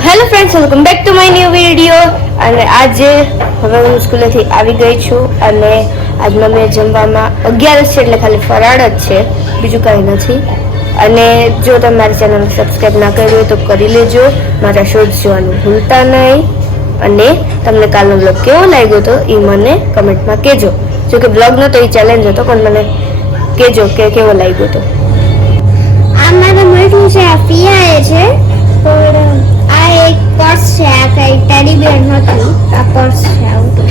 Hello friends, welcome back to my new video. અને આજે હવે હું સ્કૂલેથી આવી ગઈ છું અને આજ મમ્મીએ જમવામાં 11 છે એટલે ખાલી ફરાળ જ છે, બીજું કંઈ નથી. અને જો તમે મારી ચેનલને સબસ્ક્રાઈબ ના કરી હોય તો કરી લેજો, મારા શોર્ટ્સ જોવાનું ભૂલતા નહીં. અને તમને કાલનો બ્લોગ કેવો લાગ્યો હતો એ મને કમેન્ટમાં કહેજો. જો કે બ્લોગ નહોતો, એ ચેલેન્જ હતો, પણ મને કહેજો કે કેવો લાગ્યો હતો. આ મારે મળ્યું છે, આ પિયાએ છે, પણ આ એક પર્સ છે, આ કઈ ટેડી બેર નથી, આ પર્સ છે આવું.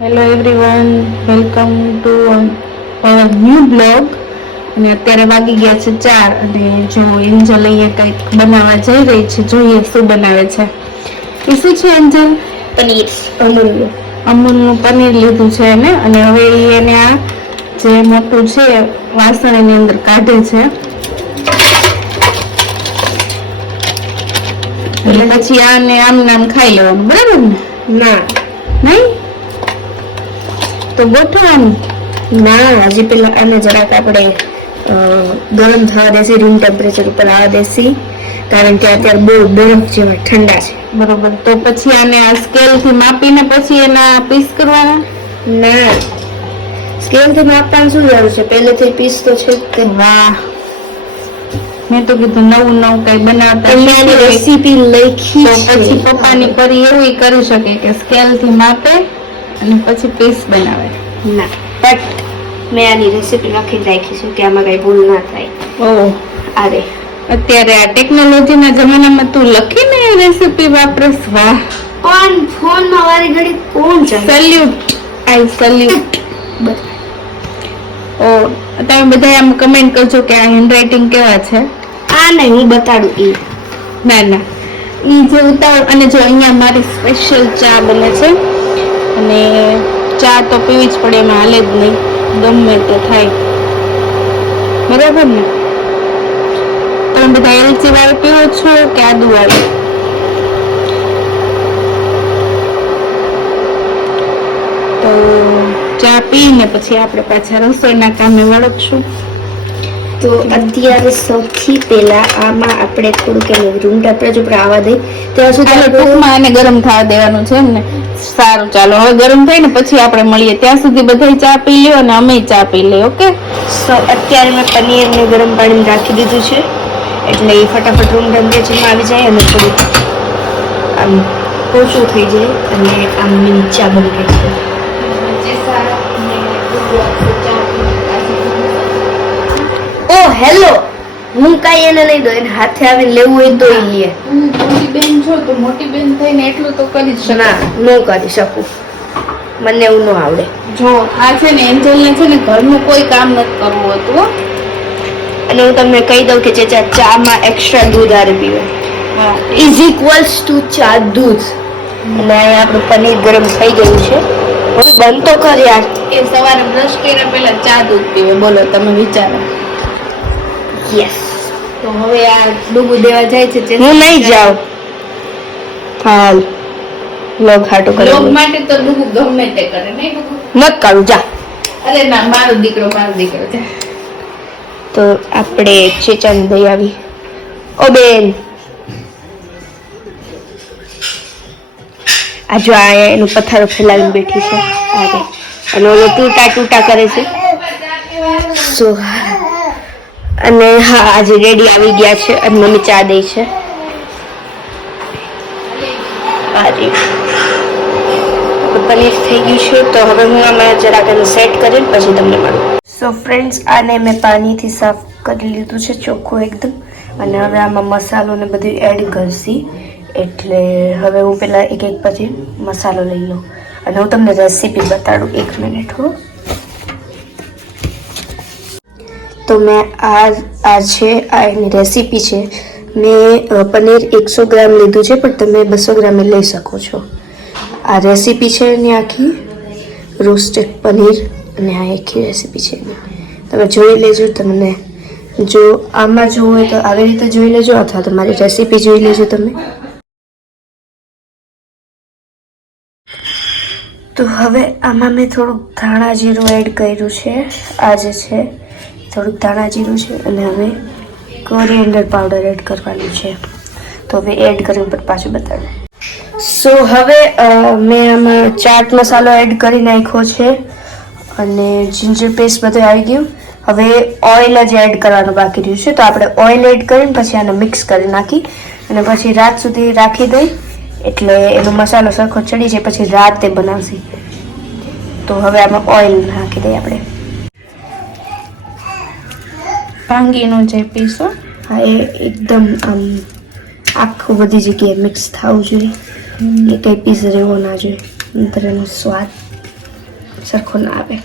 Hello everyone, welcome to new blog. અને અત્યારે વાગી ગયા છે 4 અને જો એન્જલ અહીંયા કંઈક બનાવવા જઈ રહી છે. જોઈએ શું બનાવે છે. એ શું છે એન્જલ? પનીર, અમૂલનું પનીર લીધું છે એને, અને હવે એને આ જે મોટું છે વાસણ એની અંદર કાઢે છે. એટલે પછી આને આમ નામ ખાઈ લેવાનું, બરાબર ને? ના નહીં તો ગોઠવવાનું ના, હજી પેલા આને જરાક આપણે ગરમ થવા દેસી, રૂમ ટેમ્પરેચર ઉપર આવવા દેસી, કારણ કે અત્યારે બહુ બરફ જેવા ઠંડા છે. બરોબર. તો પછી આને આ સ્કેલ થી માપીને પછી એના પીસ કરવાના? ના, સ્કેલ થી માપવાનું શું જરૂર છે, પહેલેથી પીસ તો છે કે. વાહ, મેં તો કીધું નવું નવું કઈ બનાવતા એની રેસીપી લખી તો છે. પછી પપ્પાની પરી એવું કરી શકે કે સ્કેલ થી માપે અને પછી પીસ બનાવે. ના, બટ મેં આની રેસીપી લખી રાખી છે કે આમાં કઈ ભૂલ ના થાય. ઓહ, અરે અત્યારે આ ટેકનોલોજીના જમાનામાં તું લખીને રેસીપી વાપરસ. વાહ, પણ ફોનમાં વારી ઘડી કોણ જાય? સલ્યુટ, આઈ સલ્યુટ. ઓ, તમે બધા આમ કમેન્ટ કરજો કે આ હેન્ડરાઇટિંગ કેવા છે. આ નહીં, હું બતાડું ઈ. ના ના, ઈ જે ઉતાવળ. અને જો અહીંયા મારી સ્પેશિયલ ચા બને છે, અને ચા તો પીવી જ પડે, એમાં હાલે જ નહીં, ગમે તે થાય, બરાબર ને? તમે બધા એલચી વાળું પીવો છો કે આદુ વાળું? તો ચા પીને પછી આપણે પાછા રસોઈના કામે વળગશું. તો અત્યારે સૌથી પહેલા આમાં આપણે થોડુંક એને રૂમ ટેમ્પરેચર ઉપર આવવા દઈ, ત્યાં સુધી એટલે ટૂંકમાં એને ગરમ થવા દેવાનું છે એમ ને? સારું, ચાલો હવે ગરમ થાય ને પછી આપણે મળીએ. ત્યાં સુધી બધા ચા પી લ્યો અને અમે ચા પી લઈએ. ઓકે? અત્યારે મેં પનીરને ગરમ પાણીમાં રાખી દીધું છે, એટલે એ ફટાફટ રૂમ ટેમ્પરેચરમાં આવી જાય અને થોડુંક આમ ઓછું થઈ જાય અને આમ મિની ચા બની ગઈ છે. ઓ હેલો, હું કાંઈ એને નહીં દઉં, એને હાથે આવીને લેવું હોય તો ઈ લે. મોટી બેન છો તો મોટી બેન થઈને એટલું તો કરી જ ના, ન કરી શકું, મને એવું ન આવડે. જો આ છે ને એન્જલને છે ને ઘરનું કોઈ કામ નથી કરવું હતું હો. અને હું તમને કહી દઉં કે જે ચામાં એક્સ્ટ્રા દૂધ આરે પીવે ઇઝ ઇક્વલ્સ ટુ ચા દૂધ. અને અહીંયા આપણું પનીર ગરમ થઈ ગયું છે, હવે બનતો કર યાર. એ સવારે બ્રશ કર્યા પહેલા ચા દૂધ પીવે, બોલો તમે વિચારો. યસ, તો હવે આ ડૂબુ દેવા જાય છે. હું નહીં જાઉં. હાલ લોગ હાટો કરે. લોક માટે તો ડૂબુ ગમે તે કરે, નહીં ડૂબુ? મત કરું, જા. અરે ના, મારો દીકરો છે. તો આપણે ચેચાને દઈ આવી. ઓ બેન, આ જો આ એનું પથ્થરો ફેલાવીને બેઠી છે આજે, અને ઓલો ટૂટા કરે છે. સો અને હા, આજે રેડી આવી ગયા છે અને મમ્મી ચા દે છે. પનીર થઈ ગયું છે, તો હવે હું આમાં જરાક એને સેટ કરીને પછી તમને મળું. સો ફ્રેન્ડ્સ, આને મેં પાણીથી સાફ કરી લીધું છે ચોખ્ખું એકદમ, અને હવે આમાં મસાલો ને બધું એડ કરશી. એટલે હવે હું પહેલાં એક એક પછી મસાલો લઈ લઉં અને હું તમને રેસીપી બતાડું. 1 મિનિટ હો. તો મેં આ છે, આ એની રેસીપી છે. મેં પનીર 100 ગ્રામ લીધું છે, પણ તમે 200 ગ્રામ લઈ શકો છો. આ રેસીપી છે એની આખી, રોસ્ટેડ પનીર, અને આ આખી રેસીપી છે એની. તમે જોઈ લેજો. તમને જો આમાં જોવું હોય તો આવી રીતે જોઈ લેજો, અથવા તો મારી રેસીપી જોઈ લેજો તમે. તો હવે આમાં મેં થોડુંક ધાણા જીરું એડ કર્યું છે. આ જે છે થોડુંક ધાણા જીરું છે, અને હવે કોરિએન્ડર પાવડર એડ કરવાનું છે. તો હવે એડ કર્યું પણ પાછું બતાડું. સો હવે મેં આમાં ચાટ મસાલો એડ કરી નાખ્યો છે અને જિંજર પેસ્ટ બધું આવી ગયું. હવે ઓઇલ જ એડ કરવાનું બાકી રહ્યું છે, તો આપણે ઓઇલ એડ કરીને પછી આને મિક્સ કરી નાખી અને પછી રાત સુધી રાખી દઈ, એટલે એનો મસાલો સરખો ચડી જાય, પછી રાતે બનાવશે. તો હવે આમાં ઓઇલ નાખી દઈએ આપણે. ભાંગીનો જાય પીસો. હા, એ એકદમ આમ આખું બધી જગ્યાએ મિક્સ થવું જોઈએ, એ કંઈ પીસ રહેવો ના જોઈએ, નહીંતર એનો સ્વાદ સરખો ના આવે.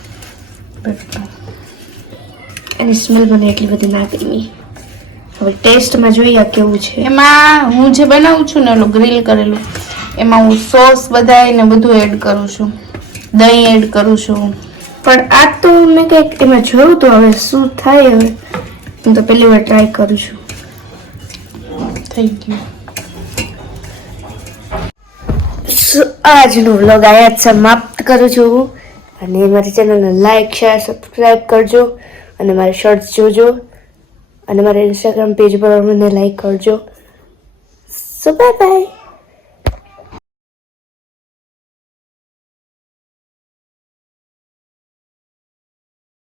એની સ્મેલ મને એટલી બધી ના ગમી. હવે ટેસ્ટમાં જોઈએ કેવું છે. એમાં હું જે બનાવું છું ને ઓલું ગ્રીલ કરેલું, એમાં હું સોસ બધાય બધું એડ કરું છું, દહીં એડ કરું છું. પણ આ તો મેં કંઈક એમાં જોયું તો હવે શું થાય. હવે હું તો પહેલી વાર ટ્રાય કરું છું. થઈ ગયું. આજનો વ્લોગ આયા જ સમાપ્ત કરું છું અને મારી ચેનલને લાઈક શેર સબસ્ક્રાઈબ કરજો અને મારી શોર્ટ્સ જોજો અને મારા ઇન્સ્ટાગ્રામ પેજ પર મને લાઈક કરજો. So bye bye.